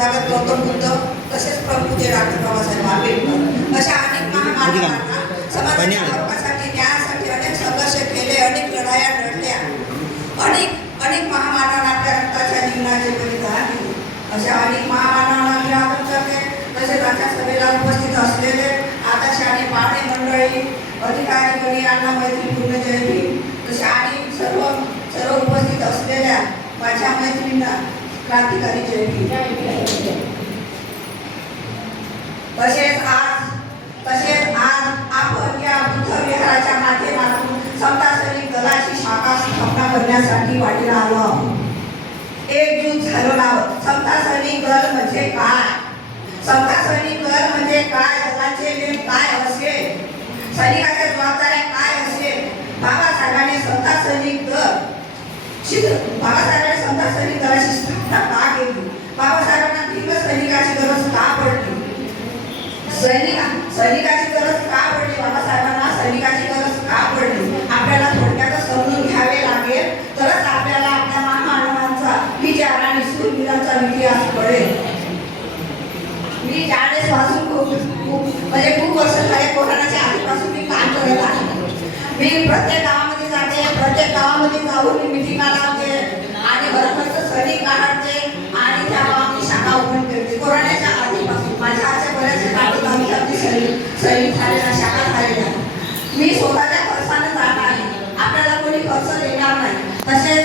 तथागत गौतम बुद्ध तसेच प्रभूजे डॉक्टर बाबासाहेब आंबेडकर अशा अनेक महामानवांना समाजाच्या हक्कासाठी न्यायासाठी अनेक संघर्ष केले, अनेक लढाया लढल्या, अनेक महामानवांना आपल्या रक्ताच्या जीवनाचे बलिदान दिले. अशा अनेक महामानवांना मी आदर करते. तसेच आजच्या सभेला उपस्थित असलेले आदर्श आणि पाहुणे मंडळी, अधिकारी गणी यांना मैत्रीपूर्ण जय भीम. तसे आणि सर्व उपस्थित असलेल्या माझ्या मैत्रिणींना क्रांतिकारी जय भीम. तसेच आज आपण या बुद्ध विहाराच्या माध्यमातून समता सैनिक दलाची शाखा स्थापना करण्यासाठी वाटेला आलो आहोत. एकजूट झालो आहोत. समता सैनिक दल म्हणजे काय? समता सैनिक दल म्हणजे काय? दलाचे नेम काय असेल? सैनिकाच्या जबाबदाऱ्या काय असेल? बाबासाहेबांनी समता सैनिक दलाची स्थापना का केली? बाबासाहेबांना तीव्र सैनिकाची गरज का पडली? सैनिकाची गरज का पडली? बाबासाहेबांना सैनिकाची गरज का पडली? आपल्याला थोडक्यात समजून घ्यावे लागेल, तरच आपल्याला आपल्या महामानवांचा विचार आणि शूरवीरांचा इतिहास कळेल. मी ज्यावेळेस वाचून खूप वर्ष झाले, कोरोनाच्या आधीपासून मी काम करत आहे. मी प्रत्येक गावामध्ये जाते, प्रत्येक गावामध्ये जाऊन मी मिटिंगा लावते आणि भरभरचं सैनिक काढते आणि त्या गावाची शाखा ओपन करते. कोरोनाच्या आधीपासून माझ्या आजच्या बऱ्याचशा तालुक्यातली सैनिक झालेल्या शाखा झालेल्या. मी स्वतःच्या खर्चाने जात आहे, आपल्याला कोणी खर्च देणार नाही. तसेच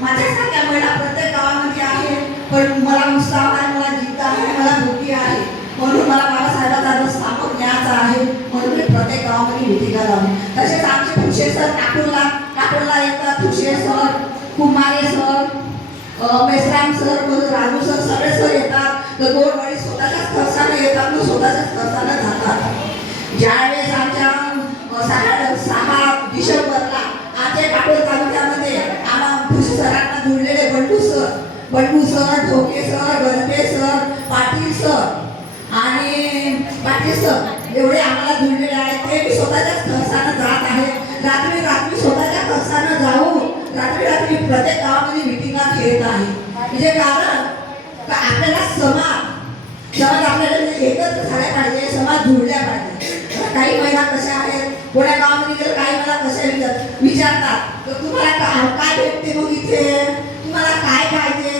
माझ्यासारख्या महिला प्रत्येक गावामध्ये आहे, पण मला उत्साह आहे, मला जिद्द आहे, मला भूती आहे. म्हणून मला बाबासाहेबांचा रस स्थापन न्यायचा आहे, म्हणून मी प्रत्येक गावामध्ये मिटिंगा लावली. तसेच आमचे ठुसे सर नागपूरला येतात. ठुसे सर, कुमारे sir, Meshram sir, Raju sir, सगळे सर येतात. तर 2 वेळी स्वतःच्याच खर्चाने येतात, मग स्वतःच्याच खर्चाने जातात. ज्यावेळेस आमच्या 6 डिसेंबरला आमच्या काटोल तालुक्यामध्ये आम्हा ठुसे सरांना जुळलेले Bandu sir, Dhoke sir, Ganpe sir, Patil sir एवढे आम्हाला जुळलेले आहेत. ते मी स्वतःच्याच खर्चानं जात आहे. रात्री स्वतःच्या खर्चानं जाऊन रात्री प्रत्येक गावामध्ये मिटिंगा घेत आहे. म्हणजे कारण का आपल्याला समाज आपल्याला एकत्र झाल्या पाहिजे, समाज जुळल्या पाहिजे. काही महिला कशा आहेत, कोण्या गावामध्ये जर काही महिला कशा विचारतात तर तुम्हाला काय भेटते, मग इथे तुम्हाला काय पाहिजे?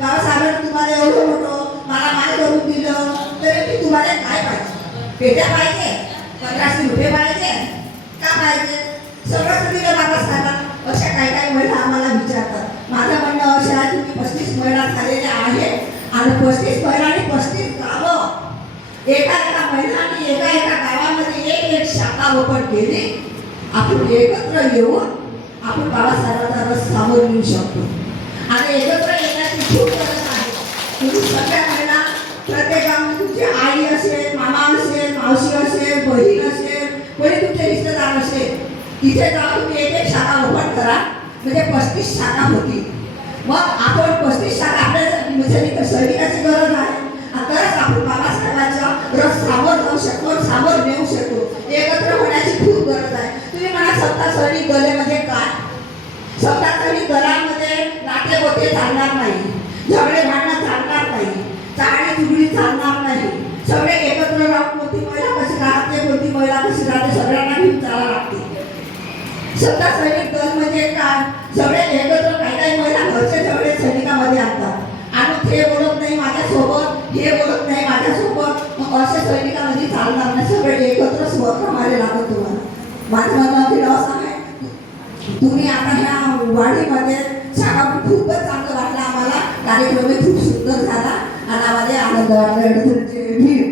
बाबासाहेबांनी तुम्हाला एवढं मोठं मला माल करून दिलं, तरी मी तुम्हाला काय पाहिजे? पेट्या पाहिजे, 1500 रुपये पाहिजे, का पाहिजे? सगळं दिलं बाबासाहेबांना. अशा काही महिला आम्हाला विचारतात. माझं म्हणणं असं आहे, तुम्ही 35 महिला झालेल्या आहेत आणि 35 महिलांनी 35 गावं एका महिलांनी एका गावामध्ये एक शाखा ओपन केली. आपण एकत्र येऊन आपण बाबासाहेबांचा रस सामोरं नेऊ शकतो आणि एकत्र येण्याची खूप गरज आहे. तुम्ही सगळ्या महिला प्रत्येक गावामध्ये तुमची आई असेल, मामा असेल, मावशी असेल, बहीण असेल, कोणी तुमचे रिश्तेदार असेल, तिथे जाऊन तुम्ही एक शाखा ओपन करा. म्हणजे 35 शाखा होती. मग आपण 35 शाखा आपल्याला सैनिकाची गरज आहे, तरच आपण बाबासाहेबांचा रस सामोर जाऊ शकतो, सामोर नेऊ शकतो. एकत्र होण्याची खूप गरज आहे. तुम्ही म्हणा समता सैनिक दल म्हणजे काय? समता सैनिक दलामध्ये नाते गोते चालणार नाही, झगडे भांडणं चालणार नाही, चाळणी चुगडी चालणार नाही. सगळे एकत्र राहून कोणती महिला कशी राहते, कोणती महिला कशी राहते, सगळ्यांना घेऊन चालावं लागते. समता सैनिक दल म्हणजे काय? सगळे एकत्र काही महिला घरचे झगडे सैनिकामध्ये आणतात आणि ते बोलत नाही माझ्यासोबत, हे बोलत नाही माझ्यासोबत, मग असे सैनिकामध्ये चालणार नाही. सगळे एकत्र स्वक्रमाने लागत. तुम्हाला माझं म्हणणं असं आहे, तुम्ही आता ह्या वाडीमध्ये शाखा खूपच चांगलं वाटलं आम्हाला. कार्यक्रम खूप सुंदर झाला आणि आम्हाला आनंद वाटला.